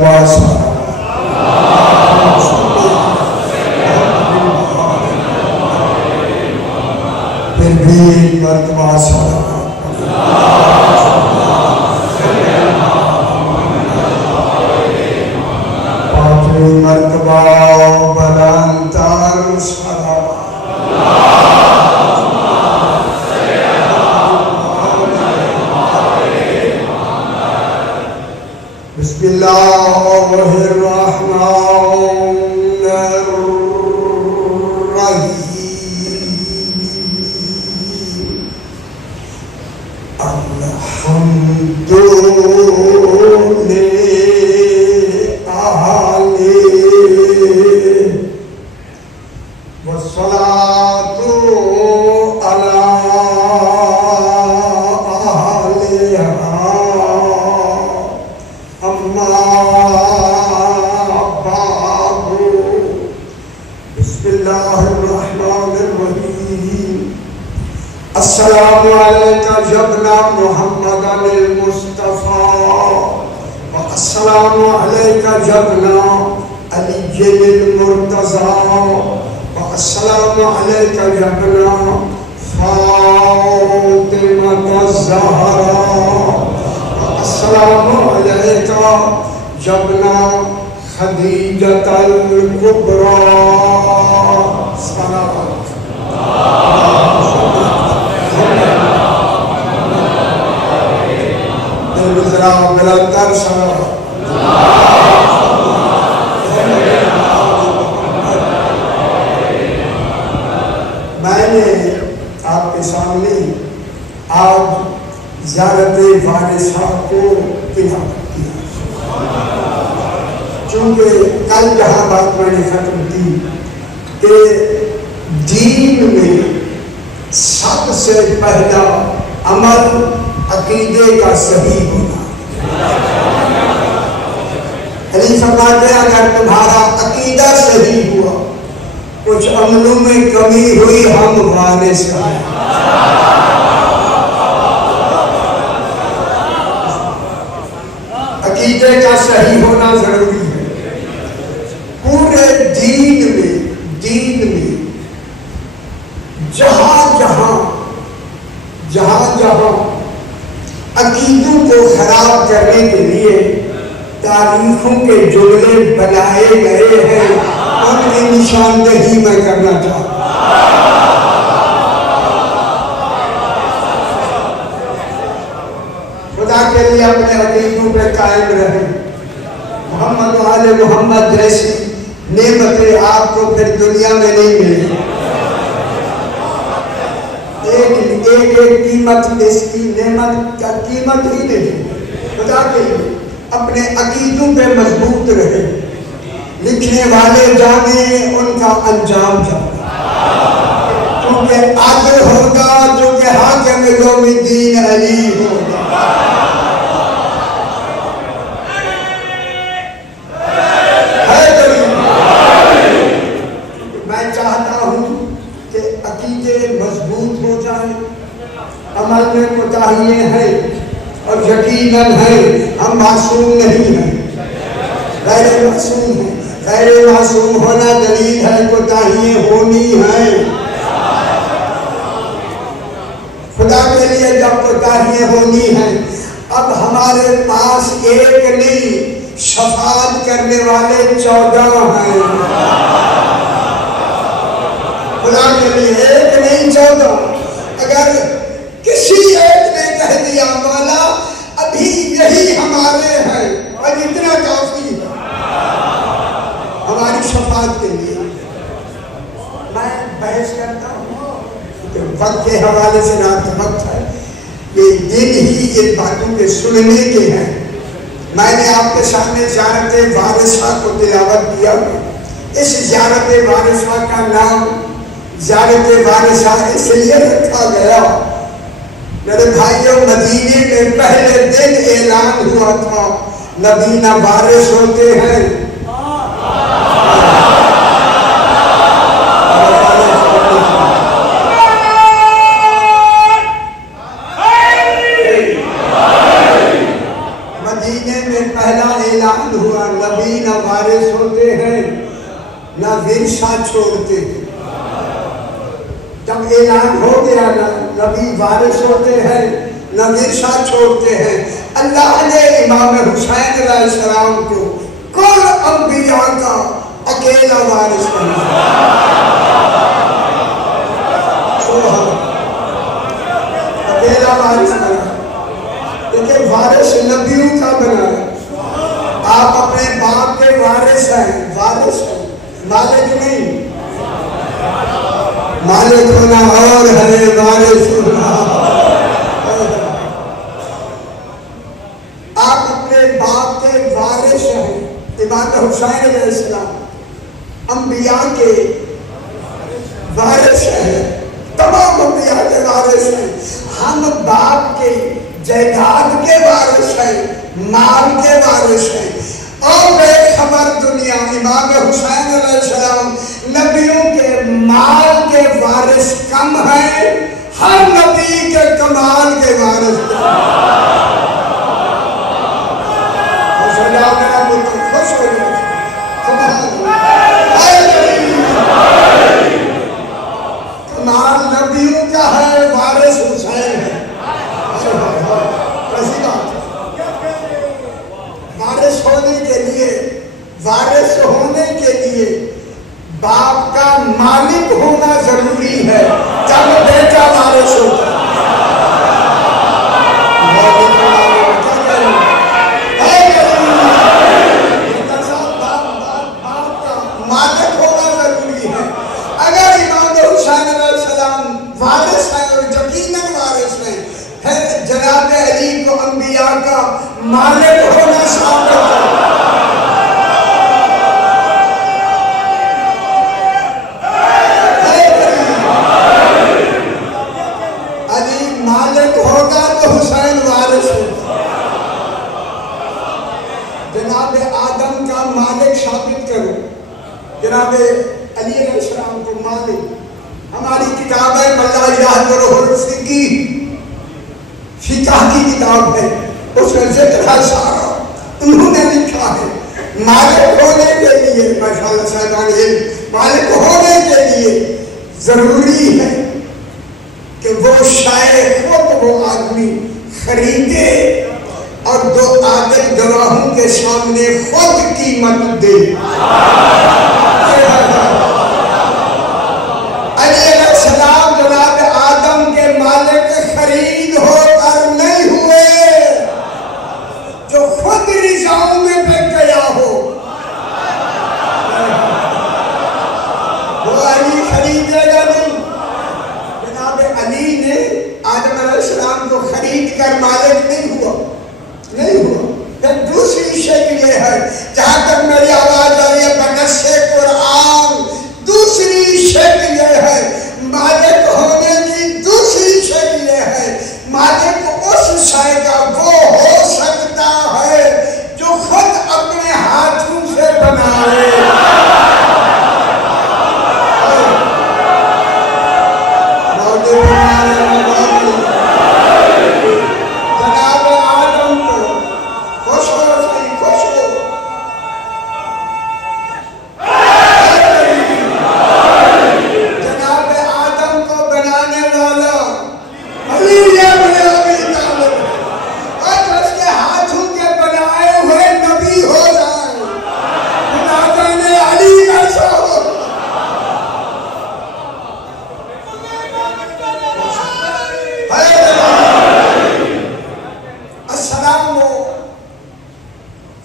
مرتبہ پھر بھی مرتبہ پانچویں مرتبہ بلندتر بسم اللہ الرحمن الرحیم الحمد للہ والصلاة علی السلام علیکہ جبنا محمد المصطفیٰ والسلام علیکہ جبنا علی المرتضیٰ والسلام علیکہ جبنا فاطمہ الزہراء والسلام علیکہ جبنا خدیجۃ الکبریٰ صلوات بلندتر صلوات میں نے آپ کے سامنے آج زیارت وارثہ کو تلاوت کیا چونکہ کل جہاں بات میں نے ختم کی کہ دین میں سب سے پہلا عمل عقیدے کا صحیح ہونا. علی فرماتے ہیں اگر تمہارا عقیدہ صحیح ہوا کچھ عملوں میں کمی ہوئی ہم وارث ہیں. عقیدے کا صحیح ہونا ضروری ہے. پورے دین میں جہاں جہاں عقیدوں کو خراب کرنے کے لیے تاریخوں کے جملے بنائے گئے ہیں ان کی نشاندہی میں کرنا چاہتا ہوں. خدا کے لیے اپنے عقیدوں پہ قائم رہیں. محمد و آل محمد جیسی نعمتیں آپ کو پھر دنیا میں نہیں ملیں. ایک قیمت اس کی نعمت کا قیمت ہی نہیں. خدا کے لیے اپنے عقیدوں پہ مضبوط رہے. لکھنے والے جانے ان کا انجام جانے کیونکہ آگے ہوگا جو کہ حاکم یوم الدین علی ہوگا. میں چاہتا ہوں کہ عقیدے مضبوط ہو جائیں. عمل میں کوتاہیاں ہیں اور یقیناً ہے ہم معصوم نہیں ہیں, غیر معصوم ہیں. غیر معصوم ہونا دلیل ہے کوتاہیاں ہونی ہیں. خدا کے لیے جب کوتاہیاں ہونی ہیں اب ہمارے پاس ایک نہیں شفاعت کرنے والے 14 ہیں. خدا کے لیے ایک نہیں 14. اگر کسی ایک نے کہہ دیا مولا ابھی یہی ہمارے ہیں اور اتنا کافی ہے ہماری شفاعت کے لیے. میں بحث کرتا ہوں کہ وقت کے حوالے سے نہ وقت ہے یہ دن ہی ان باتوں کے سننے کے ہیں. میں نے آپ کے سامنے زیارت وارثہ کو تلاوت کیا. اس زیارت وارثہ کا نام زیارت وارثہ اس لیے رکھا گیا میرے بھائیوں مدینے میں پہلے دن اعلان ہوا تھا نبی نہ وارث ہوتے ہیں مدینے میں پہلا اعلان ہوا ورثہ چھوڑتے ہیں. جب اعلان ہو گیا نبی وارث ہوتے ہیں نہ ورثہ چھوڑتے ہیں. اللہ نے امام حسین علیہ السلام کو کل انبیاء کا اکیلا وارث بنایا. اکیلا وارث بنایا. لیکن وارث نبیوں کا بنایا. آپ اپنے باپ کے وارث ہیں. وارث ہیں، مالک نہیں. مالک ہونا اور ہے، وارث ہونا. آپ اپنے باپ کے وارث ہیں. امام حسین علیہ السلام انبیاء کے وارث ہیں، تمام انبیاء کے وارث ہیں. ہم باپ کے جائیداد کے وارث ہیں، مال کے وارث ہیں. اور بے خبر دنیا امام حسین علیہ السلام نبیوں کے مال کے وارث کم ہیں، ہر نبی کے کمال کے وارث خوش ہو جاؤ میرا ملک، خوش ہو جاؤ. کمال نبیوں کا ہے، وارث حسین ہے. ایسی بات وارث ہونے کے لیے باپ کا مالک ہونا ضروری ہے. جب بیٹا وارث ہوتا ہے باپ کا مالک ہونا ضروری ہے. اگر امام حسین علیہ السلام وارث ہیں اور یقیناً وارث ہیں، پھر جناب علی کو انبیاء کا مالک ہونا ثابت ہے. حسین وارث ہے. جناب آدم کا مالک ثابت کرو. جناب علی علیہ السلام کو مالک. ہماری کتاب ہے ملا یحضرہ الفقی، فقہ کی کتاب ہے، اس میں ذکر ہے سارا. انہوں نے لکھا ہے مالک ہونے کے لیے، ماشاءاللہ صاحبان علم، مالک ہونے کے لیے ضروری ہے کہ وہ شاید خود وہ آدمی خریدے اور دو عادل گواہوں کے سامنے خود قیمت دے. علی علیہ السلام جناب آدم کے مالک خرید ہو کر نہیں ہوئے، جو خود رضاؤں میں بک گیا ہو وہ علی خریدے گا نہیں. جناب علی نے آدم علیہ السلام کو خرید کر مالک نہیں ہوا. پھر دوسری شکل یہ ہے، جہاں تک میری آواز آ رہی ہے بنص قرآن، دوسری شکل یہ ہے مالک ہونے کی. دوسری شکل یہ ہے مالک اس شے کا وہ ہو سکتا ہے جو خود اپنے ہاتھوں سے بنائے.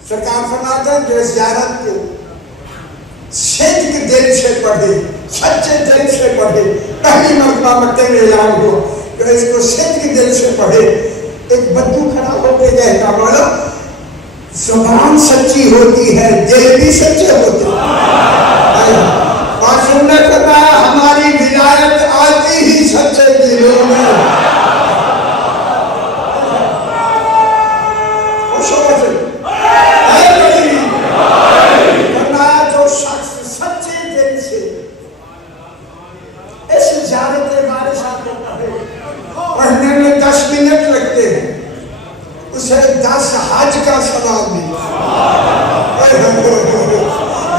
سرکار فرماتے ہیں جو زیارت کو صدق دل سے پڑھے، سچے دل سے پڑھے. پہلی مرتبہ مکے میں اعلان ہوا کہ اس کو صدق دل سے پڑھے. ایک بدو کھڑا ہو کے کہتا بولا زبان سچی ہوتی ہے، دل بھی سچے ہوتے ہیں. اور سن نے فرمایا ہماری ولایت آتی ہی سچے دلوں میں. پڑھنے میں 10 منٹ لگتے ہیں، اسے 10 حج کا ثواب ملتا ہے.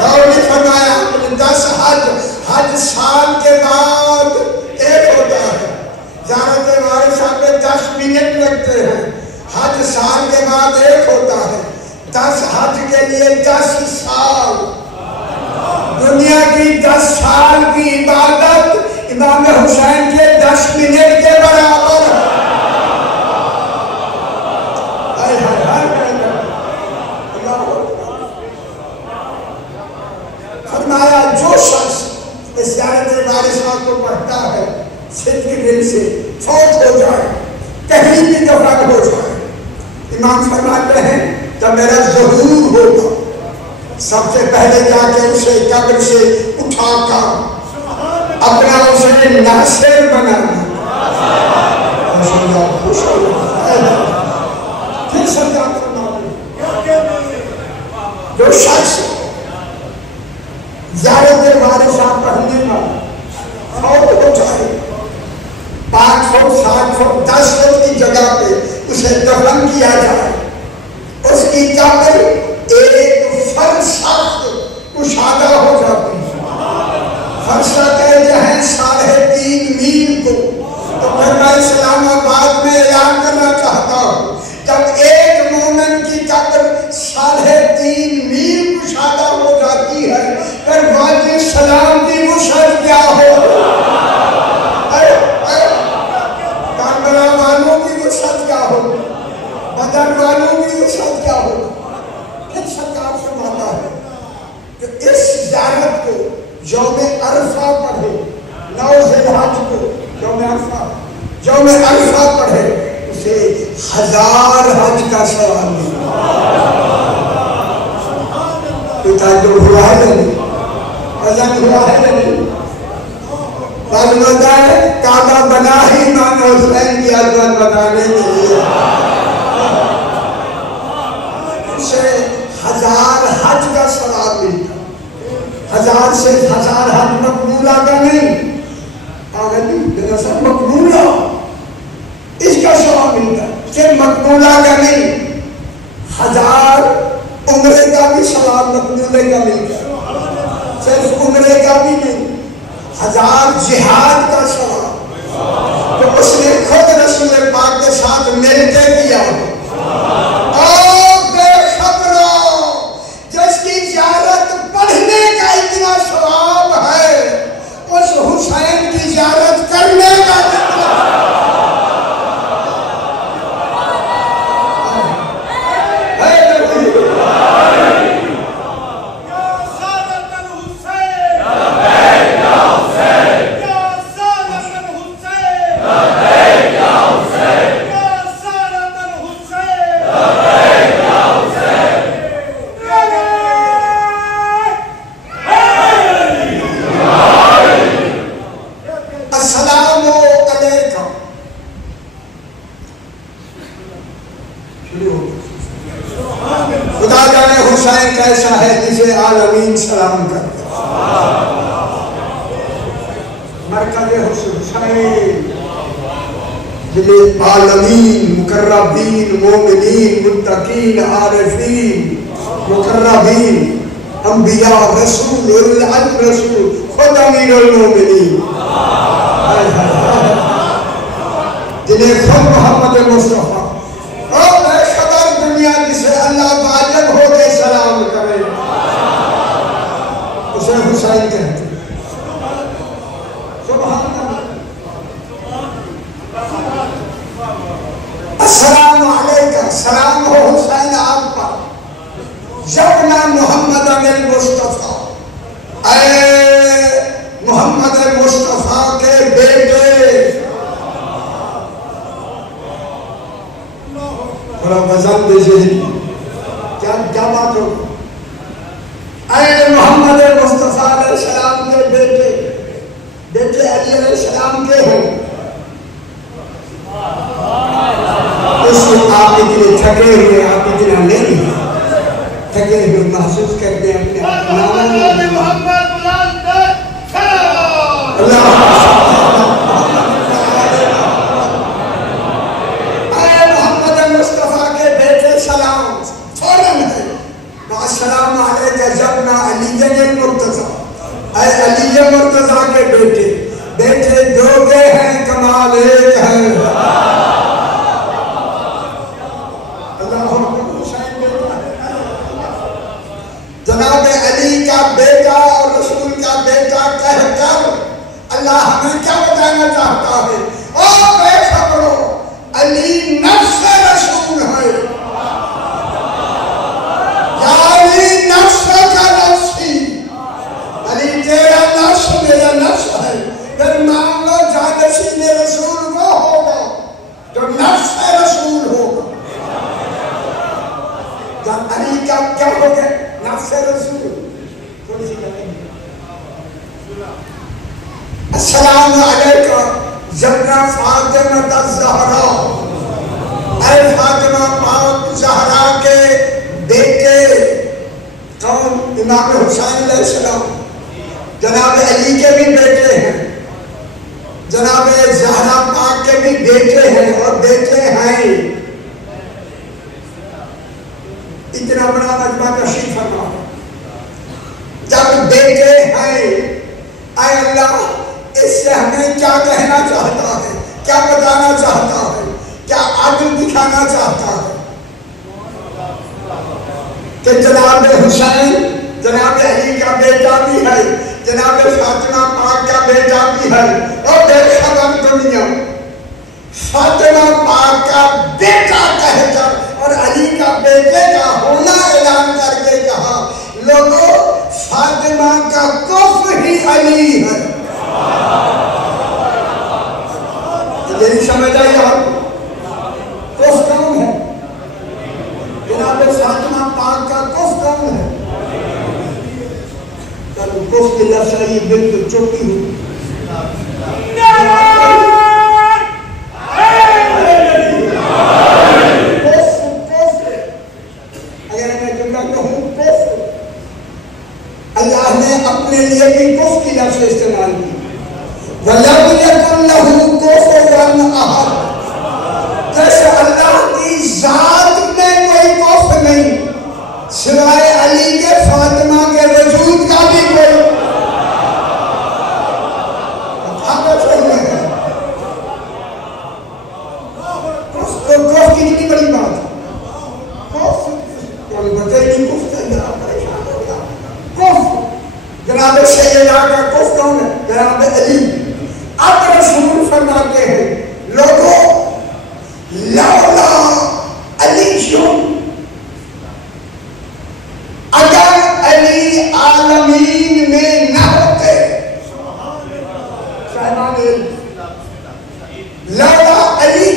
غور نے فرمایا 10 حج بعد ایک ہوتا ہے. 10 حج کے لیے 10 سال. دنیا کی 10 سال کی عبادت امام حسین کے 10 منٹ کے برابر ہے. فرمایا جو شخص اس زیارت وارثہ کو پڑھتا ہے صدق دل سے فوت ہو جائے, کہیں بھی دفن ہو جائے, امام فرماتے ہیں جب میرا ظہور ہوگا سب سے پہلے جا کے اسے قبر سے اٹھا کر اپنا اسے ناصر بنانا. پھر سمجھا جو شخص زیارت وارثہ پڑھنے کا فوت ہو جائے 5 فٹ 7 فٹ 10 فٹ کی جگہ پہ اسے دفن کیا جائے, اس کی قبر ایک فرسخ کشادہ ہو جاتی ہے. فرسخ کہتے ہیں 3.5 میل کو. تو پھر میں اسلام آباد میں اعلان کرنا چاہتا ہوں جب ایک مومن کی قبر 3.5 میل کشادہ ہو جاتی ہے پھر وادی سلام کی وسعت کیا ہو, کربلا والوں کی وسعت کیا ہو, بدر والوں کی وسعت کیا ہو. پھر سرکار فرماتا ہے کہ اس زیارت کو یوم عرفہ پڑھے, 9 ذی الحج کو یوم عرفہ پڑھے, اسے 1000 حج کا ثواب ملے. کوئی تعجب ہوا ہے نہیں, وزن ہوا ہے نہیں. معلومات ہے کعبہ بنا ہی امام حسین کی عظمت بتانے کے لیے. اسے 1000 حج کا ثواب ملتا. 1000 سے 1000 حج مقبولہ کا نہیں, دراصل مقبولہ اس کا ثواب ملتا ہے. صرف مقبولہ کا نہیں, 1000 عمرے کا بھی ثواب مقبولے کا ملتا ہے. صرف عمرے کا بھی نہیں, 1000 جہاد کا ثواب جو اس نے خود رسول پاک کے ساتھ مل کے کیا ہو. اور بے خبروں جس کی زیارت پڑھنے کا اتنا ثواب ہے اس حسین کی زیارت کرنے کا کیسا ہے جسے عالمین سلام کرتے. مرکز حسین جنہیں عالمین مقربین مومنین متقین عارفین مقربین انبیاء رسول العلم رسول خود امیر المومنین جنہیں خود محمد مصطفیٰ اور بے خبر دنیا جسے اللہ واجب ہو کے سلام کرے اسے حسین کہتے ہیں. سبحان اللہ. السلام علیکم, سلام ہو حسین آپ پر. جبنا محمد المصطفیٰ, اے محمد مصطفیٰ کے بیٹے. بڑا وزن دے ذہن کیا بات ہو. اے محمد مصطفیٰ علیہ السلام کے بیٹے, بیٹے علی علیہ السلام کے ہوں. اس میں آپ اتنے تھکے ہوئے, آپ اتنا نہیں ہیں, تھکے ہوئے محسوس کرتے ہیں اپنے السلام علیکم جبنا علی المرتضیٰ, اے علی مرتضیٰ کے بیٹے. بیٹے دو گے ہیں کمال ایک ہے. اللہ جبنا فاطمہ الزہرا، اے فاطمہ پاک زہرا کے بیٹے کون؟ امام حسین علیہ السلام، جناب علی کے بھی بیٹے ہیں، جناب زہرا پاک کے بھی بیٹے ہیں اور بیٹے ہیں. اتنا بڑا مجمع تشریف فرما. جب بیٹے ہیں، اے اللہ اس سے ہمیں کیا کہنا چاہتا ہے، کیا بتانا چاہتا ہے، کیا عدل دکھانا چاہتا ہے کہ جناب حسین جناب علی کا بیٹا بھی ہے، جناب فاطمہ پاک کا بیٹا بھی ہے. اور بے خبر دنیا فاطمہ پاک کا بیٹا کہہ کر اور علی کا بیٹے کا ہونا اعلان کر کے کہا لوگوں فاطمہ کا کفر ہی علی ہے. یہ نہیں سمجھ آئی آپ؟ کفر کون ہے؟ جناب فاطمہ پاک کا کفر کون ہے؟ کفر کی لفظ ہے، یہ بالکل چوکی ہو. اللہ نے اپنے لیے بھی کفر کی لفظ استعمال کی. وَلَمْ يَكُنْ لَهُ كُفُوًا أَحَدٌ. جیسے اللہ کی ذات میں کوئی کفر نہیں سوائے علی کے، فاطمہ کے وجود کا بھی کوئی کفر کی کتنی بڑی بات ہے. جناب سیدہ کا کفر کون ہے؟ جناب علی. اب رسول فرماتے ہیں لوگوں لولا علی، اگر علی عالمین میں نہ ہوتے، لولا علی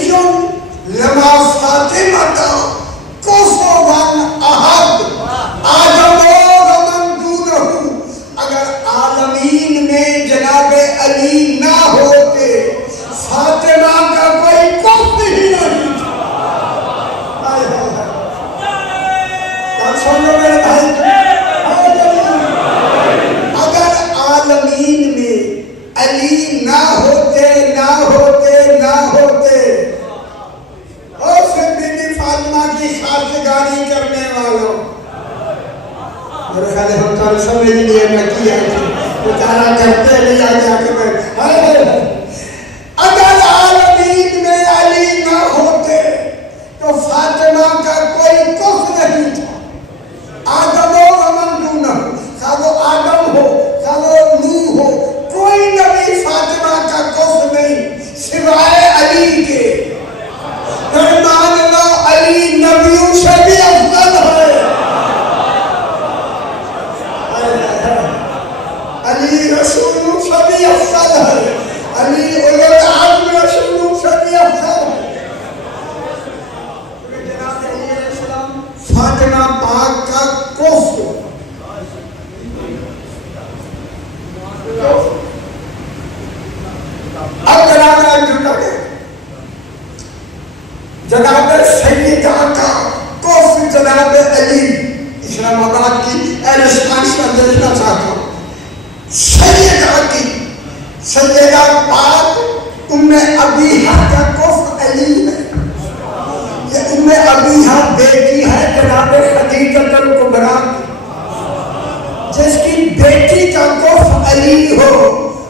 لما فاطمہ کفوا احد آدم ومن دونہ. اگر عالمین میں جناب علی نہ ہوتے فاطمہ کا کوئی کفر ہی نہیں. سنو میرے بھائی، اگر عالمین میں علی نہ ہوتے نہ ہوتے نہ ہوتے اور پھر بی فاطمہ کی خاطرداری کرنے والوں، میرے خیال ہے ہم کل سمجھ لیے میں کیا اتارا کرتے لیا جا کے میں اگر عالمین میں علی نہ ہوتے تو فاطمہ کا کوئی کفر نہیں تھا. آدم و من دونہ، خواہ وہ آدم ہو خواہ وہ نوح ہو، کوئی نبی فاطمہ کا کفر نہیں سوائے علی کے. مان لو علی نبیوں سے بھی افضل ہے، علی رسولوں سے بھی افضل ہے، علی اولو العزم رسولوں سے بھی افضل ہے. جناب علیہ السلام فاطمہ پاک کا کفر اب جناب سیدہ کا کفر جناب علی. اسلام آباد کی ایرسپانس میں دیکھنا چاہتا ہوں. سیدہ کی سیدہ پاک ام ابیہا کا کفر علی ہے. یہ ام ابیہا بیٹی ہے جناب خدیجہ الکبریٰ کی. جس کی بیٹی کا کفر علی ہو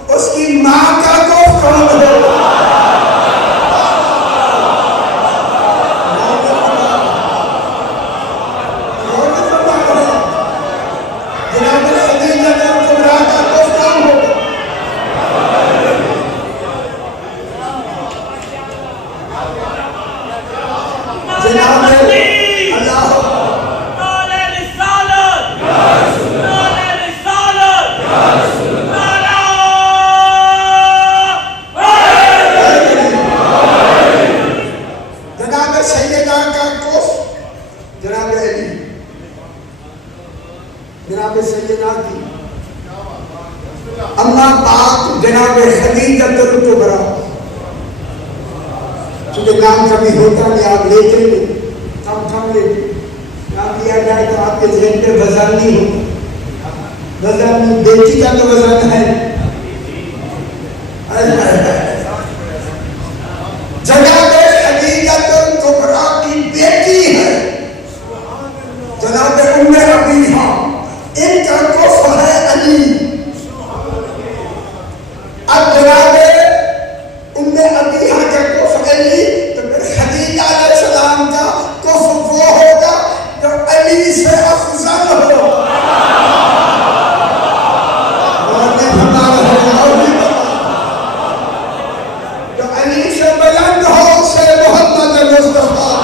اس کی ماں کا کفر کون ہو؟ جناب سیدہ کی اماں پاک جناب خدیجہ الکبریٰ چونکہ نام کبھی ہوتا نہیں، آپ لیتے نہیں، کم لیتے، نام لیا جائے تو آپ کے ذہن پہ وزن نہیں ہوتا، وزن نہیں، بیٹی کا تو وزن ہے، جناب خدیجہ کبریٰ کی بیٹی ہے جناب ام ربیعہ، ان کا کفر ہے علی، اب جناب ام ربیعہ کا کفر علی، تو پھر خدیجہ علیہ السلام کا کفر وہ ہوگا جو علی سے افضل ہو، جو علی سے بلند ہو، سے محمد مصطفیٰ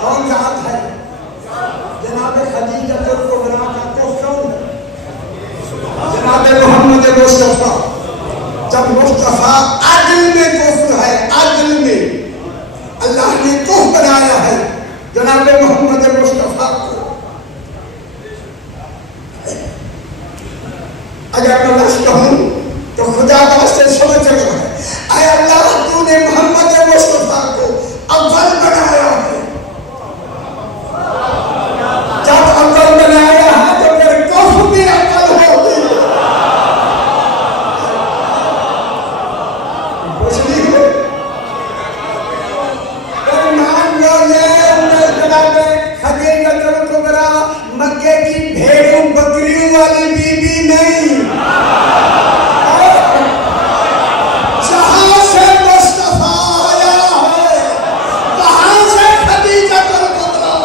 کون ذات ہے؟ جناب خدیجہ کبریٰ کا کفر کون ہے؟ جناب محمد مصطفیٰ۔ جب مصطفیٰ عدل میں کفر ہے، عدل میں اللہ نے کفر بنایا ہے جناب محمد مصطفیٰ کو، اگر میں لفظ کہوں تو خدا واسطے سمجھ رہا ہے، اے اللہ تو نے محمد مصطفیٰ کو اول بنایا ہے، جب اول بنایا ہے تو پھر کفر بھی اول ہوگی، کچھ نہیں ہو، پھر مان لو یہ جناب خدیجہ کبریٰ مکے کی بھیڑوں بکریوں والی بی بی نہیں، جہاں سے مصطفیٰ آیا ہے وہاں سے خدیجہ کبریٰ،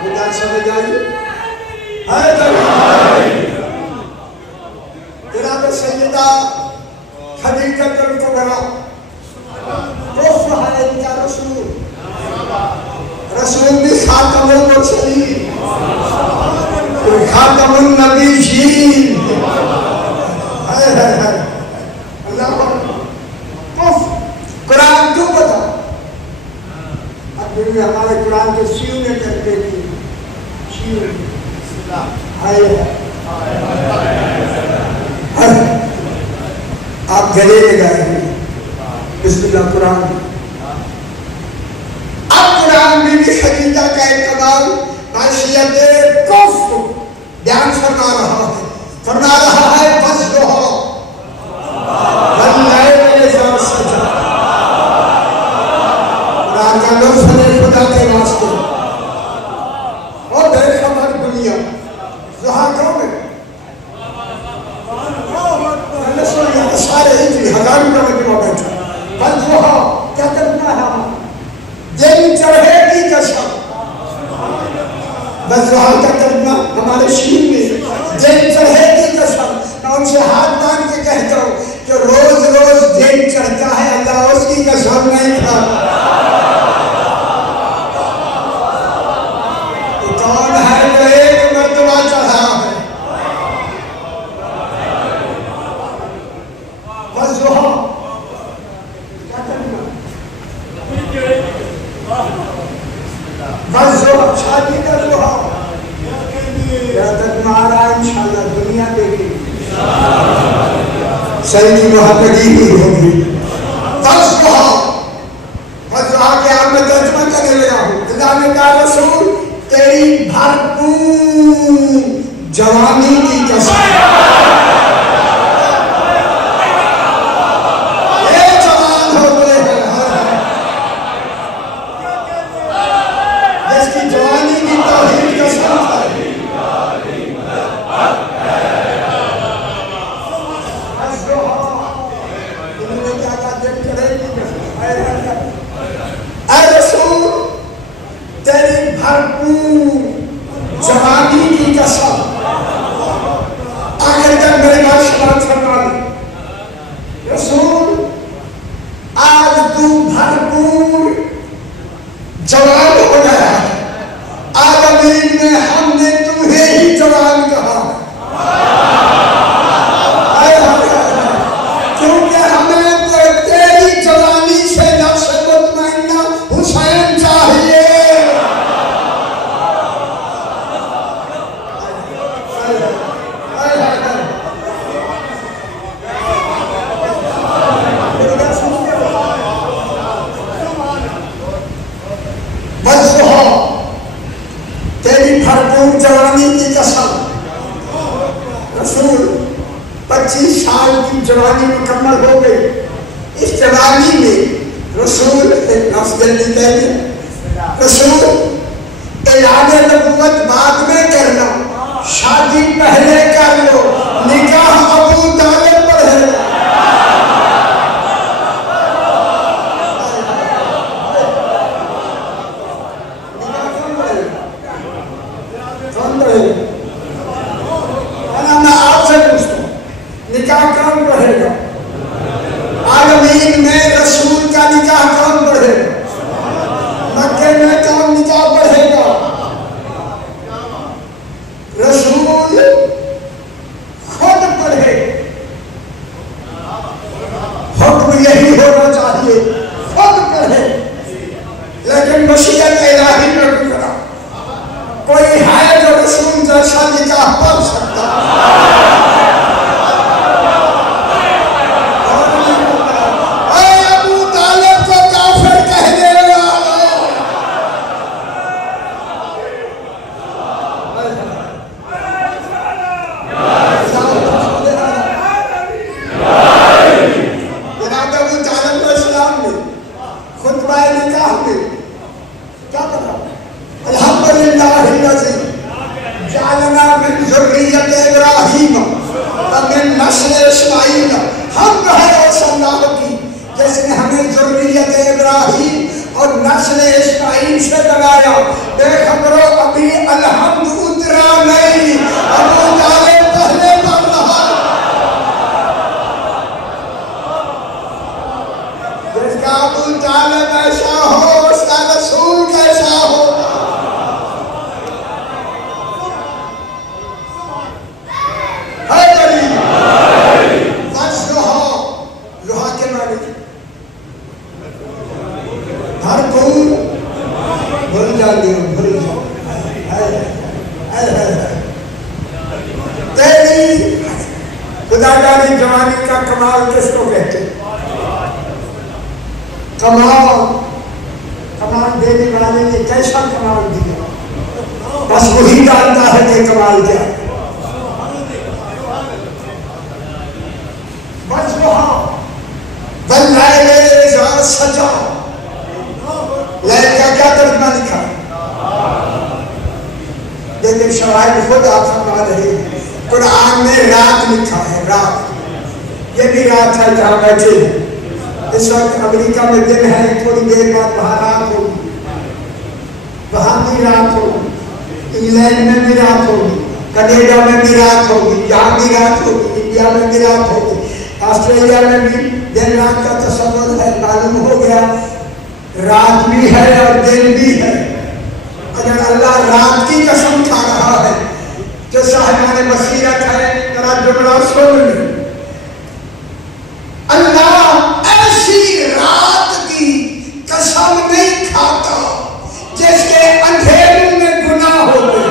خدا سمجھ آئی جناب سیدہ خدیجہ کبریٰ کفر ہے ان کا رسول، رسول بھی خاتم المرسلین، خاتم النبیین، اللہ کفر قرآن کیوں بتا؟ اب بھی ہمارے قرآن کے سیوں نے کرتے تھے، سیوں آپ گلے لگائیں گے بسم اللہ قرآن۔ اب قرآن بھی خدیجہ کا اعتبار حیثیت کفر بیان فرما رہا ہے فَاسْجُدُوا وَاللَّيْلِ إِذَا سَجَدَ، قرآن کا لفظ ہے خدا کے واسطے، اور بے خبر دنیا ضحیٰ کون ہے؟ سارے ہجری ہزاروں کا مجموعہ بیٹھا، فَاسْجُدُوا کیا کرنا ہے؟ دن چڑھے کی قسم، بس وہاں کا کرنا ہمارے شین میں، دن چڑھے کی قسم، میں ان سے ہاتھ باندھ کے کہتا ہوں کہ روز روز دن چڑھتا ہے، اللہ اس کی قسم نہیں کھاتا۔ تو کون ہے جو ایک مرتبہ چڑھا ہے؟ بس وہاں کیا کرنا؟ بس شادی کر لو، یا تمہارا انشاءاللہ دنیا دیکھیں صحیح کی محبتی ہوئی ہوگی، بس آگے آپ میں ترجمہ کرنے لگا ہوں۔ اللہ نے کہا رسول تیری بھرپور جوانی کی قسم، جوانی کی قسم، آخر تک میرے بات شمار فرما دی رسول، آج تو بھرپور جوان ہو گیا ہے، عالمین میں ہم نے تمہیں ہی جوان کہا، کیونکہ ہمیں تو تیری جوانی سے نفس مطمئنہ حسین چاہیے، بھرپور جوانی کی قسم، رسول 25 سال کی جوانی مکمل ہو گئی، اس جوانی میں رسول ایک نفس جلدی کہتے ہیں، رسول اعلان نبوت بعد میں کرنا، شادی پہلے کر لو، نکاح ابو طالب پڑھے گا۔ میں آپ سے پوچھتا ہوں، نکاح کون پڑھے گا؟ عالمین میں رسول کا نکاح کون پڑھے گا؟ مکے میں کون نکاح پڑھے گا؟ رسول خود پڑھے، حکم یہی ہونا چاہیے، خود پڑھے، لیکن مشیت الہی میں گزرا کوئی ہے جو رسول جیسا نکاح پڑھ سکتا؟ ابو طالب کو کافر کہنے والا، جناب ابو طالب کو اسلام میں خطبہ نکاح میں کیا کہا؟ الحمدللہ الذی جعلنا من ذریت ابراہیم ومن نسل اسماعیل، حمد ہے اس اللہ کی جس نے ہمیں ذریت ابراہیم اور نسل اسماعیل سے لگایا۔ بے خبرو ابھی الحمد اترا نہیں، ابو طالب پہلے پڑھ رہا، جس کا ابو طالب ایسا ہو اس کا رسول کیسا ہوگا؟ لوہا کے معنی بھرپور، بھول جاتے ہو، بھول جاؤ تیری خداگاری جوانی کا کمال کس کو کہتے ہیں؟ کمال دینے والے نے کیسا کمال دیا؟ بس وہی جانتا ہے کہ کمال کیا ہے۔ بس وہاں بلائے اذا سجا، لیل کا کیا ترجمہ لکھا؟ لیکن شواہد خود آپ فرما رہے ہیں، قرآن میں رات لکھا ہے، رات، یہ بھی رات ہے جہاں بیٹھے ہیں۔ اس وقت امریکہ میں دن ہے، تھوڑی دیر بعد وہاں رات ہوگی، وہاں بھی رات ہوگی، انگلینڈ میں بھی رات ہوگی، کینیڈا میں بھی رات ہوگی، یہاں بھی رات ہوگی، انڈیا میں بھی رات ہوگی، آسٹریلیا میں بھی دن رات کا تصور ہے۔ معلوم ہو گیا رات بھی ہے اور دن بھی ہے۔ اگر اللہ رات کی قسم کھا رہا ہے تو صاحبان بصیرت ہے، ذرا جملہ سن لیں، اللہ ایسی رات کی قسم نہیں کھاتا جس کے اندھیروں میں گناہ ہوتے ہیں۔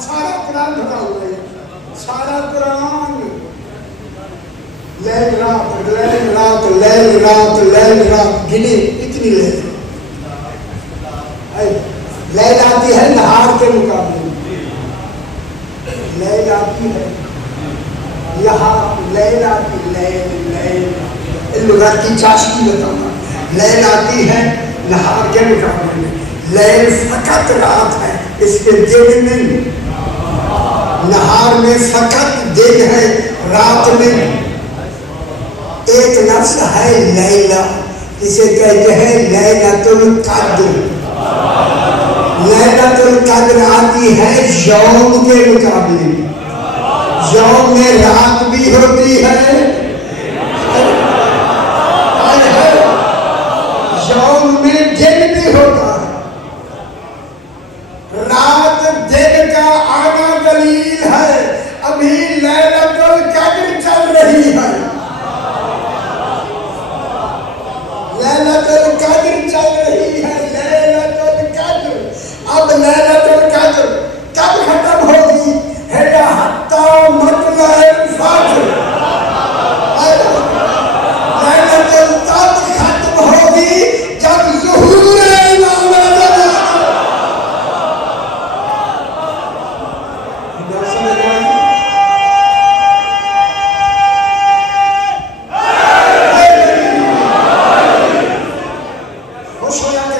سارا قرآن بھرا ہوا ہے، سارا قرآن لیل رات لیل رات لیل رات لیل رات گنے اتنی لیل لیل آتی ہے نہار کے مقابلے میں، لیل آتی ہے یہاں، لیل آتی لیل لیل لغت کی چاشنی بتانا، لیل آتی ہے نہار کے مقابلے میں، لیل فقط رات ہے، اس کے دن نہیں، نہار میں فقط دن ہے، رات میں۔ ایک لفظ ہے لیلہ، اسے کہتے ہیں لیلۃ القدر۔ لیلۃ القدر آتی ہے یوم کے مقابلے میں، یوم میں رات بھی ہوتی ہے، یوم میں دن بھی ہوتا ہے۔ رات دن کا آنا دلیل ہے، ابھی لیلۃ القدر چل رہی ہے، لیلۃ القدر چل رہی ہے، لیلۃ القدر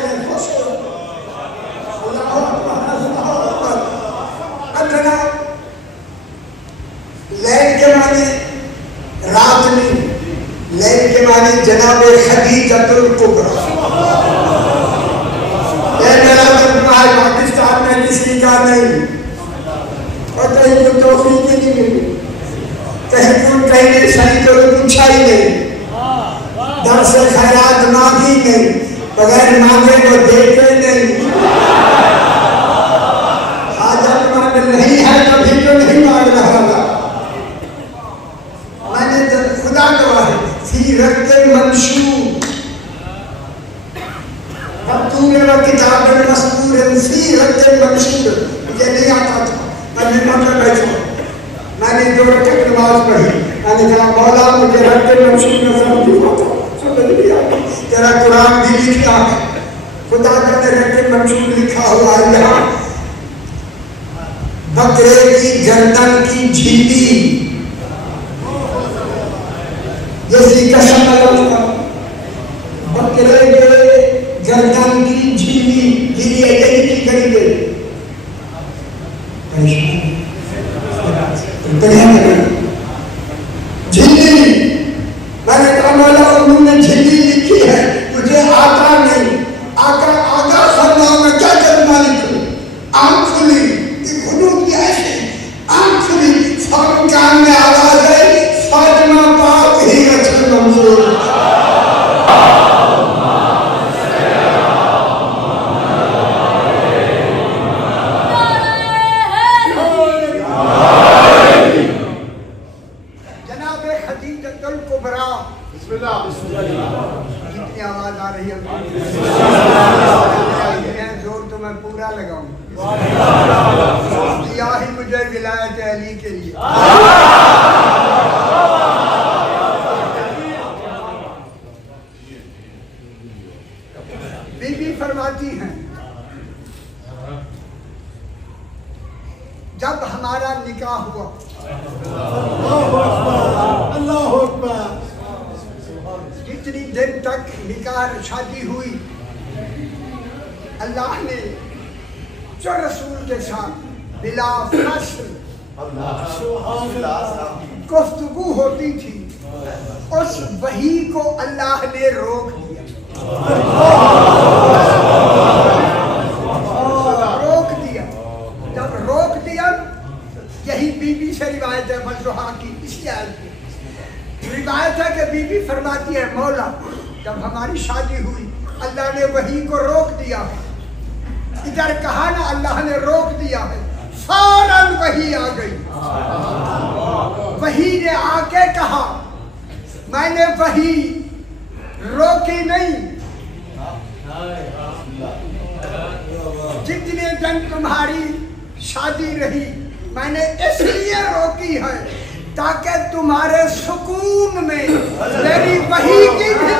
جائے خوش ہو اللہ اکبر ادنا لیل کے معنی رات نہیں لیل کے معنی جناب خدیجۃ الکبریٰ یہ میرا دربار پاکستان میں کسی کا نہیں اور کہیں کوئی توفیق ہی نہیں ملی کہیں نے صحیح تو پوچھا ہی نہیں در سے خیرات مانگی نہیں بغیر مانگے وہ دیتے نہیں حاجت مند نہیں ہے کبھی تو نہیں مانگ رہا تھا میں نے خدا گواہ ہے فی رقت منشور مکتوب و کتاب مسطور فی رقت منشور مجھے نہیں آتا تھا میں نے مطلب بیٹھا میں نے 2 رکعت نماز پڑھی میں نے کہا مولا مجھے رقت منشور میں سمجھ نہیں آتا تیرا قرآن بھی لکھتا ہے خدا کا رقت منشور لکھا ہوا ہے یہاں بکرے کی گردن کی جھیلی جیسی قسم اللہ بکرے کے گردن کی جھیلی جھیلی ایک کی کری گئی جھیلی میں نے کہا مولا انہوں نے جھیلی لکھی ہے تجھے آتا نہیں آقا فرماؤ میں کیا کرنا لکھوں آنکھ کھلی ایک خلوط کی ایسی آنکھ کھلی فوراً کان میں آواز ہے فاطمہ پاک ہی رسول منظور جناب خدیجۃ الکبریٰ کتنی آواز آ رہی ہے زور تو میں پورا لگاؤں یا ہی مجھے ولایت علی کے لیے بی بی فرماتی ہیں جب ہمارا نکاح ہوا اللہ اکبر جتنی دن تک نکاح شادی ہوئی اللہ نے جو رسول کے ساتھ بلا فصل گفتگو ہوتی تھی اس وحی کو اللہ نے روک دیا جب روک دیا یہی بی بی سے روایت ہے مجروحہ کی اسی آیت کی روایت ہے کہ بی بی فرماتی ہے مولا جب ہماری شادی ہوئی اللہ نے وحی کو روک دیا ادھر کہا نا اللہ نے روک دیا ہے فوراً وحی آ گئی وحی نے آ کے کہا میں نے وحی روکی نہیں جتنے دن تمہاری شادی رہی میں نے اس لیے روکی ہے تاکہ تمہارے سکون میں میری وحی کی بھی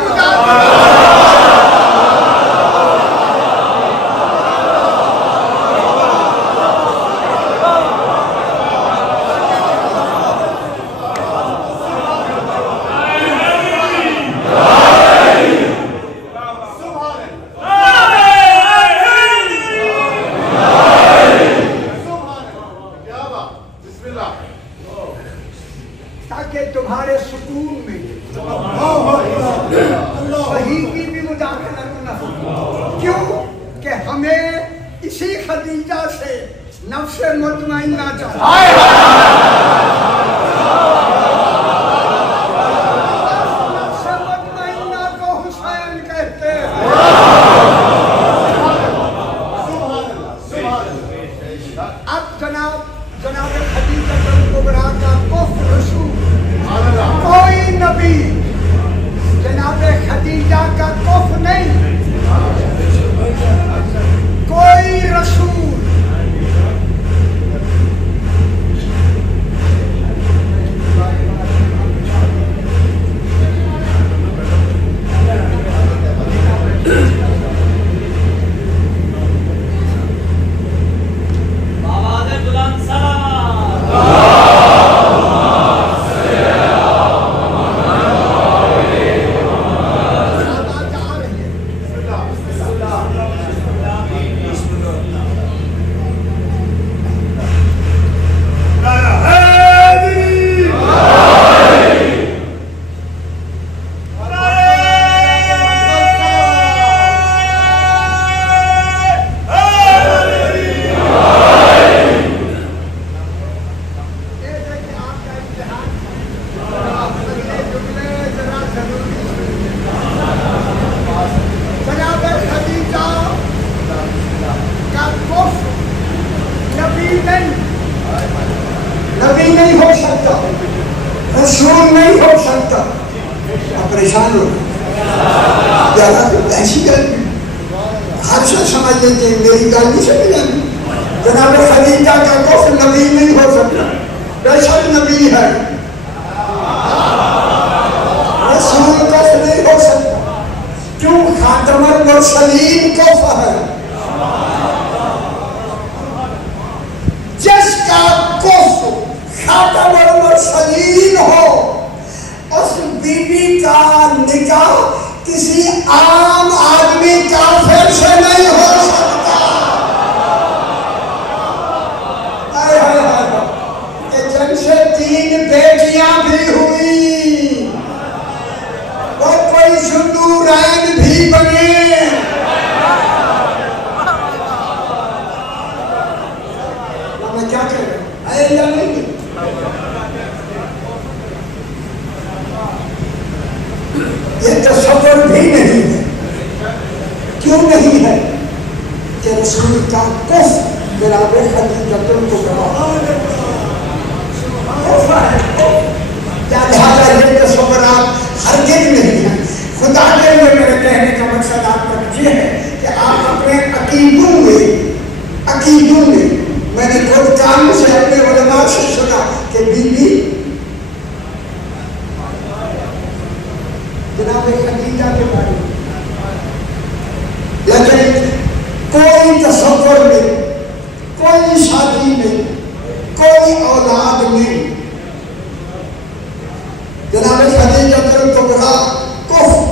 نبی نہیں ہو سکتا، رسول نہیں ہو سکتا. آپ پریشان ہو ایسی گل ہر شخص سمجھ لیتے ہیں، میری گل نہیں سمجھ جاتی. جناب خدیجہ کا کفر نبی نہیں ہو سکتا، بے شک نبی ہے، رسول کفر نہیں ہو سکتا. کیوں؟ خاتم المرسلین کفر ہے. جس کا کفر خاتم المرسلین ہو، اس بی بی کا نکاح کسی عام آدمی کافر سے نہیں ہو سکتا. کہ جن سے 3 بیٹیاں بھی ہوئی، وہ کوئی ذوالنورین بھی بنے. میں کیا کہہ رہا ہوں، ہے یا نہیں؟ یہ تصور بھی نہیں ہے. کیوں نہیں ہے؟ کہ رسول کا کفر جناب خدیجہ کو گواہ لہذا یہ تصورات ہرگز نہیں ہیں. خدا کے لیے میرے کہنے کا مقصد آپ تک یہ ہے کہ آپ اپنے عقیدوں میں میں نے خود کام سے اپنے علماء سے سنا کہ بی بی جناب خدیجہ کے بارے میں، لیکن کوئی تصور میں، کوئی شادی میں، کوئی اولاد میں جناب خدیجہ الکبریٰ کفر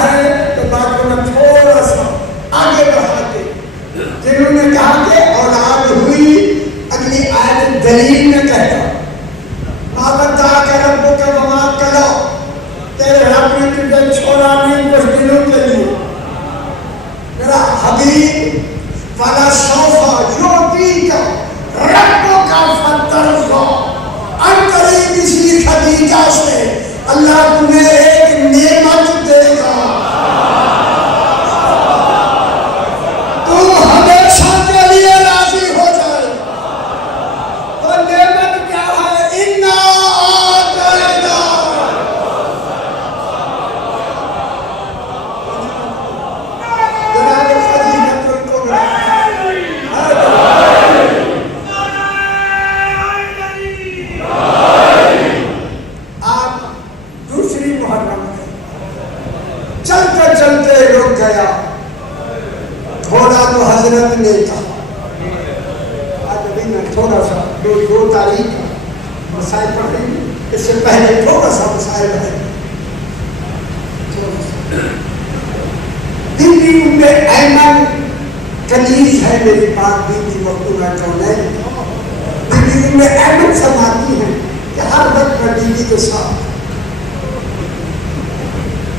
ہے. تو بات کو میں تھوڑا سا آگے بڑھا کے، جنہوں نے کہا کہ اولاد ہوئی، اگلی آیت دلیل میں کہتا ما ودعک ربک وما قلی، تیرے رب نے تجھے چھوڑا نہیں کچھ دنوں کے لیے. میرا حبیب وَلَسَوْفَ يُعْطِيكَ رَبُّكَ فَتَرْضَىٰ، ان قریب اسی خدیجہ سے اللہ تمہیں ایک نعمت دے گا، تو ہمیشہ کے لیے راضی ہو جائے. وہ نعمت کیا ہے؟ اِنَّا آتَيْنَا. جناب خدیجہ الکبریٰ آپ دوسری محرم میں چلتے چلتے رک گیا. تھوڑا تو حضرت نے کہا، آج ابھی میں تھوڑا سا 2 تاریخ کا مسائل پڑھ رہی ہوں، اس سے پہلے تھوڑا سا مسائل ہے. بی بی ام ایمن کنیز ہے میری پاک بی بی مقبولہ کونین. بی بی ام ایمن فرماتی ہیں کہ ہر وقت میں بی بی کے ساتھ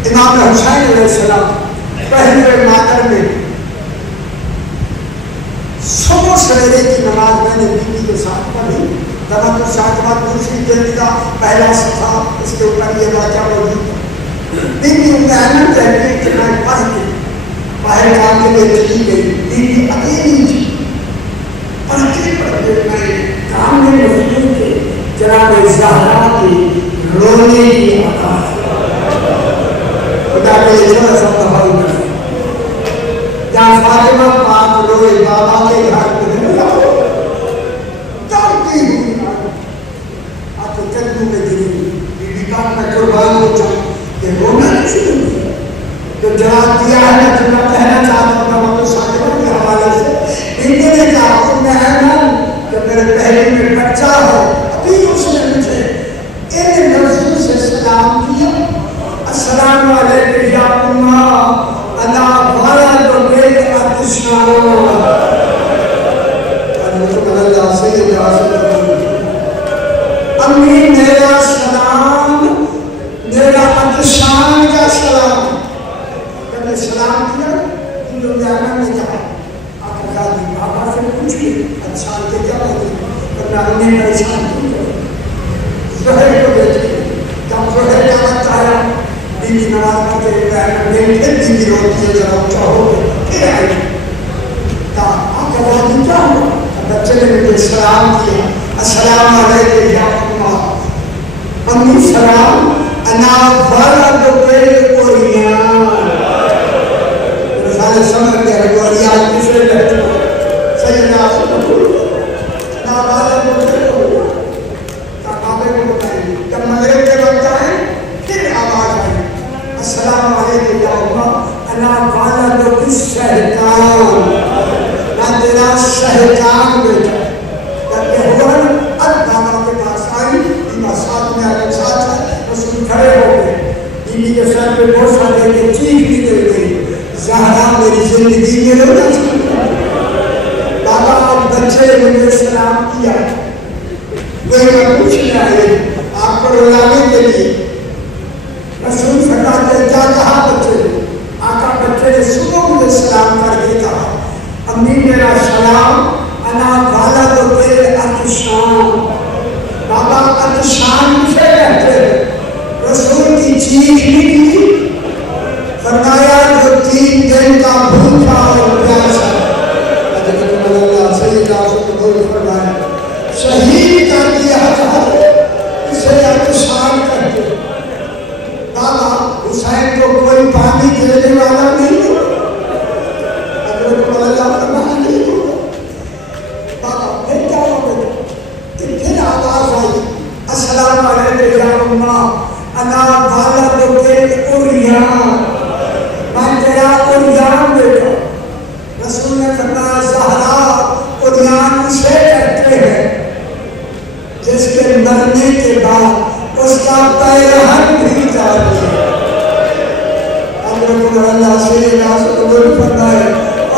امام حسین علیہ السلام پہلے مادر میں صبح سویرے کی نماز میں نے بی بی کے ساتھ پڑھی. دمت الشاکبات دوسری جلد کا پہلا صفحہ، اس کے اوپر یہ واقعہ موجود ہے. بی بی ام ایمن کہتے ہیں کہ میں پڑھ کے باہر کام کے لیے چلی گئی. بی بی اکیلی تھی. پڑھتے پڑھتے میں کام میں مصروف تھے. جناب زہرا کی رونے کی آواز خدا کے لیے سب تباہی کرے. جہاں فاطمہ پاک روئے بابا کے گھر میں چلتی ہوئی آپ کو چندوں میں گری. بی بی کا میں قربان ہو جاؤں کہ رونا نہیں شروع کیا. تو جواب دیا ہے میں تمہیں کہنا چاہتا ہوں محمد صاحب کے حوالے سے. بی بی نے کہا ان میں ایمن کہ میرے پہلے میں بچہ ہے. ابھی اس نے مجھے ان لفظوں سے سلام کیا، السلام علیکم یا اماں اللہ ولد بالعطشان. اللہ سید امی میرا سلام، میرا عطشان کا سلام. جب نے سلام کیا تو جانا نے کہا آپ نے کہا بابا سے پوچھئے عطشان کے کیا ہوئی، ورنہ انہیں پریشان کیوں کرے. زہر کو بیٹھے جب زہر کا وقت آیا بی بی نماز پڑھتے پھر بی بی روتی ہے ذرا اونچا ہو گئے. پھر آئی کہا آپ کا بہت اونچا ہوا. بچے نے مجھے سلام کیا، السلام علیکم یا اللہ، امی سلام، انا ولدک الاریان، سارے سمجھ گئے کہ اریان کسے کہتے ہیں، سیدنا انا ولدک الاریان، کعبے کو بتائیں، جب مغرب کے وقت آئے پھر آواز آئی، السلام علیکم یا اللہ، انا ولدک الشیطان، میں تیرا شیطان بیٹا، جب یہ ہوا اب بابا کے پاس آئی، بیمہ ساتھ میں آگے ساتھ ہے، رسول کھڑے ہو گئے، بیوی کے سر پہ بوسہ دے کے چیخ نکل گئی، زہرا میری زندگی میں رونا چاہتا بابا آپ بچے مجھے سلام کیا، کوئی میں پوچھنے آئے آپ کو رولانے کے لیے، رسول فرماتے کیا کہا بچے، آقا بچے نے صبح مجھے سلام کر کے کہا، امی میرا سلام، انا والدک العطشان، بابا عطشان سے کہتے ہیں، رسول کی چیخ نکلی، فرمایا جو 3 دن کا بھوکا اور پیاسا، حضرت اللہ سیدنا رسول فرمایا شہید کر دیا جائے اسے عطشان کہتے ہیں، بابا حسین کو کوئی پانی دینے والا نہیں ہو، حضرت اللہ فرمایا نہیں ہو، بابا پھر کیا ہو گئے کہ پھر آواز آئی، السلام علیکم یا اللہ، انا والدک الاریان، میں تیرا اریان بیٹا، رسول نے فرمایا زہرا اریان اسے کہتے ہیں جس کے مرنے کے بعد اس کا پیرہن بھی جاتی ہے، حضرت اللہ سیدنا رسول فرمائے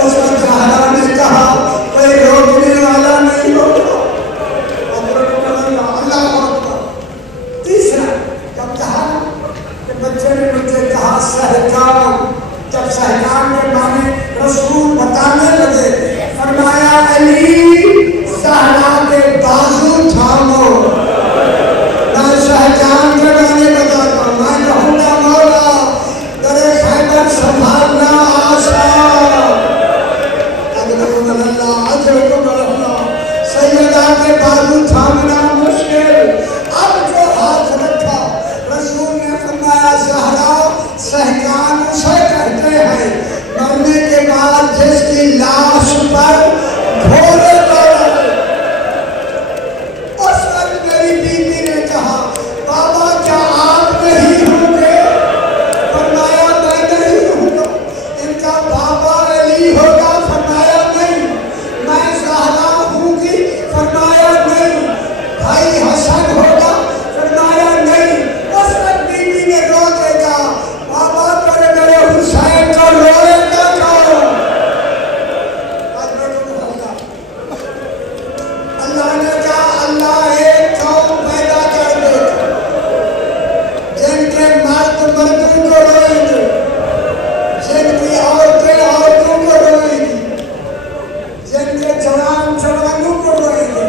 اس کا زہرا نے کہا کوئی روکنے والا نہیں ہوگا، حضرت اللہ اکبر۔ تیسرا جب کہا کہ بچے نے مجھے کہا سہکان، جب سہکان کے معنی رسول بتانے لگے، فرمایا علی زہرا کے بازو تھامو، میں سہکان کے معنی بتاتا ہوں، میں کہوں گا مولا در خیبر سنبھالنا آسان، حضرت اللہ اجرکم اللہ، سیدہ کے بازو تھامنا مشکل، اب جو ہاتھ رکھا رسول نے فرمایا زہرا سہکان اسے کہتے ہیں مرنے کے بعد جس کی لاش پر گھوڑے دوڑے، اس وقت میری بیوی نے کہا بابا کیا آپ نہیں ہوں گے، فرمایا میں نہیں ہوں گا، ان کا بابا علی ہوگا، فرمایا نہیں، میں زہرا ہوں گی، فرمایا نہیں، بھائی حسن ہوگا، فرمایا نہیں، اس وقت بیوی نے رو کے کہا بابا کرے میرے حسین کو روئے گا کون، اللہ نے کہا اللہ ایک قوم پیدا کر دے جن کے مرد مردوں کو روئیں گے، جن کی عورتیں عورتوں کو روئیں گی، جن کے جوان جوانوں کو روئیں گے،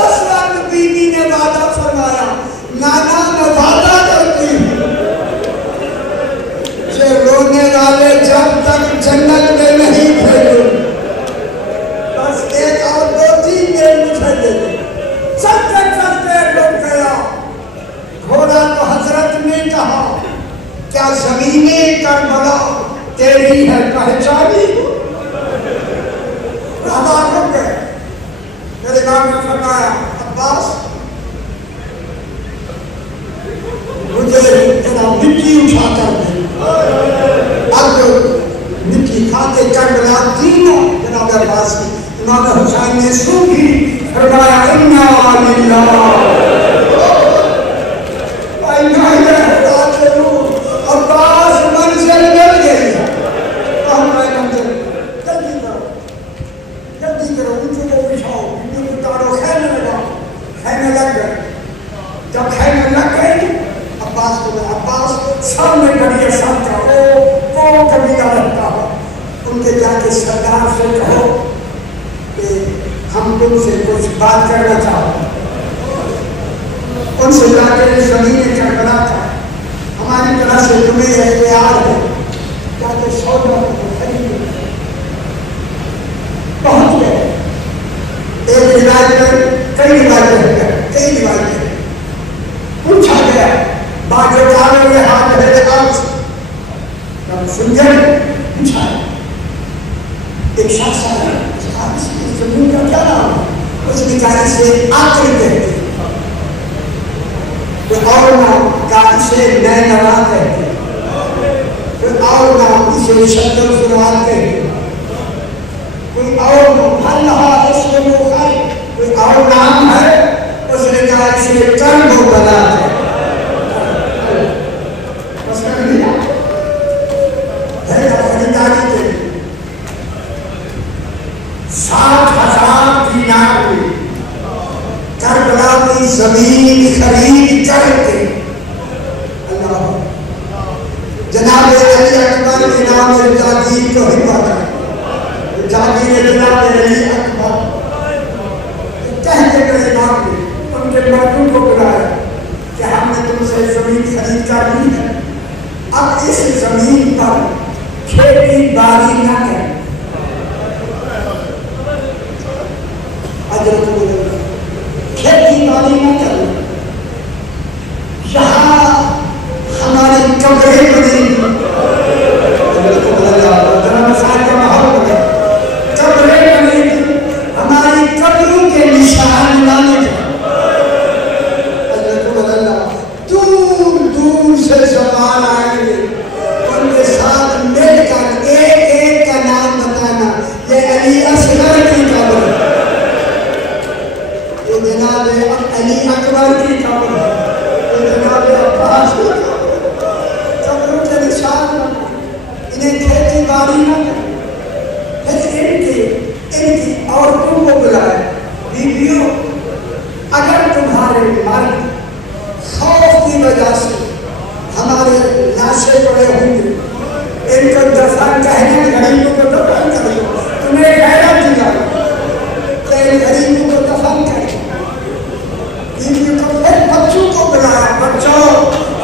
اس وقت بیوی نے وعدہ فرمایا نانا میں وعدہ کرتی ہوں کہ رونے والے جب تک جنت میں نہیں بھیجوں، بس ایک اور 2-3 دن مجھے دے دے، چلتے چلتے رک گیا، گھوڑا تو حضرت نے کہا کیا زمین کربلا تیری ہے پہچانی، بابا رک گئے، میرے نام نے فرمایا عباس مجھے تیرا مٹی اٹھا کر دے، اب مٹی کھاتے کربلا تینوں جناب عباس کی امام حسین نے سونگھی، فرمایا انا للہ و انا الیہ راجعون، عباس منزل مل گئی، ہمارے منزل جلدی کرو اونچوں کو بچھاؤ، بیوی کو اتارو، خیمے لگاؤ، خیمے لگ گئے، جب خیمے لگ گئے عباس کو عباس سامنے کھڑی ہے، سب جاؤ وہ قبیلہ رہتا ہے، ان کے جا کے سردار سے کہو کہ ہم تم سے کچھ بات کرنا چاہتے ہیں، ان سے جا کے زمین کربلا تھا ہماری طرح سے تمہیں اختیار ہے، جا کے سودا کو خرید پہنچ گئے، ایک کئی روایتیں پوچھا گیا باقی کاروں میں ہاتھ ہے سنجھے پوچھا ایک شخص آیا اس زمین کا کیا نام ہے اس بیچارے سے آخری کہتے کوئی اور نام کا اسے نئے نواز کہتے کوئی اور نام اسے شکل سنوار کہتے کوئی اور نام اللہ اس میں بخاری کوئی اور نام ہے اس نے کہا اسے کرم و بنا ہے بس کر لیا ہے گا خریداری کے 60,000 دینار ہوئی کربلا کی زمین خرید کر کے اللہ جناب علی اکبر کے نام سے جاگیر کو ہی پاتا ہے جاگیر جناب علی اکبر کہتے گئے امام نے ان کے مردوں کو بلایا کہ ہم نے تم سے زمین خرید کر لی ہے اب اس زمین پر کھیتی باڑی نہ کریں کھیتی باڑی نہ کریں یہاں ہماری قبریں بنی قبریں بنی ہماری قبروں کے نشان لانے دور دور سے زبان آئیں گے ان کے ساتھ مل کر ایک ایک کا نام بتانا یہ علی اصغر کی قبر ہے یہ جناب علی اکبر کی قبر ہے یہ جناب عباس کی قبر ہے قبروں کے نشان انہیں کھیتی باڑی نہ کریں لیکن ان کی عورتوں کو بلائے بیویوں اگر تمہارے مرد خوف کی وجہ سے ہمارے لاشیں پڑے ہوں گے ان کو دفن کہنے غریبوں کو دفن کریں تمہیں غیرت دیا کہ ان غریبوں کو دفن کریں بیویوں کو پھر بچوں کو بلایا بچوں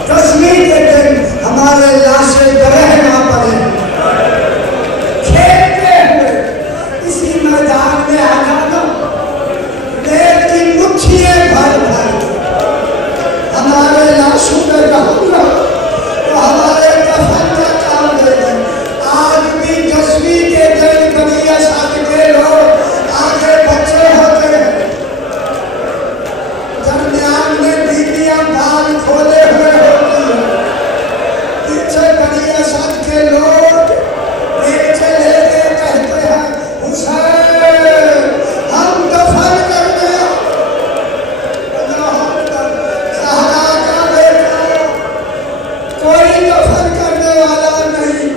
10ویں کے دن ہمارے لاشیں برہ نہ پڑے کھیلتے ہوئے اسی میدان میں آ جانا ریت کی مٹھیاں بھر بھر ہمارے لاشوں میں رہوں گا تو ہمارے دفن کا کام دے گا آج بھی 10ویں کے دن بنیا ساتھ کے لوگ آگے بچے ہوتے ہیں درمیان میں بیویاں بال کھولے ہوئے ہوتی ہیں پیچھے بنیا ساتھ کے لوگ پیچھے لے کے کہتے ہیں حسین ہم دفن کر دیا کوئی دفن کرنے والا نہیں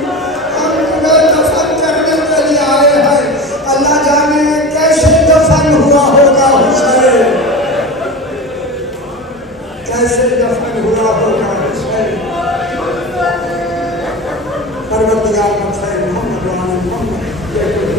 ہم تمہیں دفن کرنے کے لیے آئے ہیں اللہ جانے کیسے دفن ہوا ہوگا حسین کیسے دفن ہوا ہوگا حسین پروردگار کا خیر محمد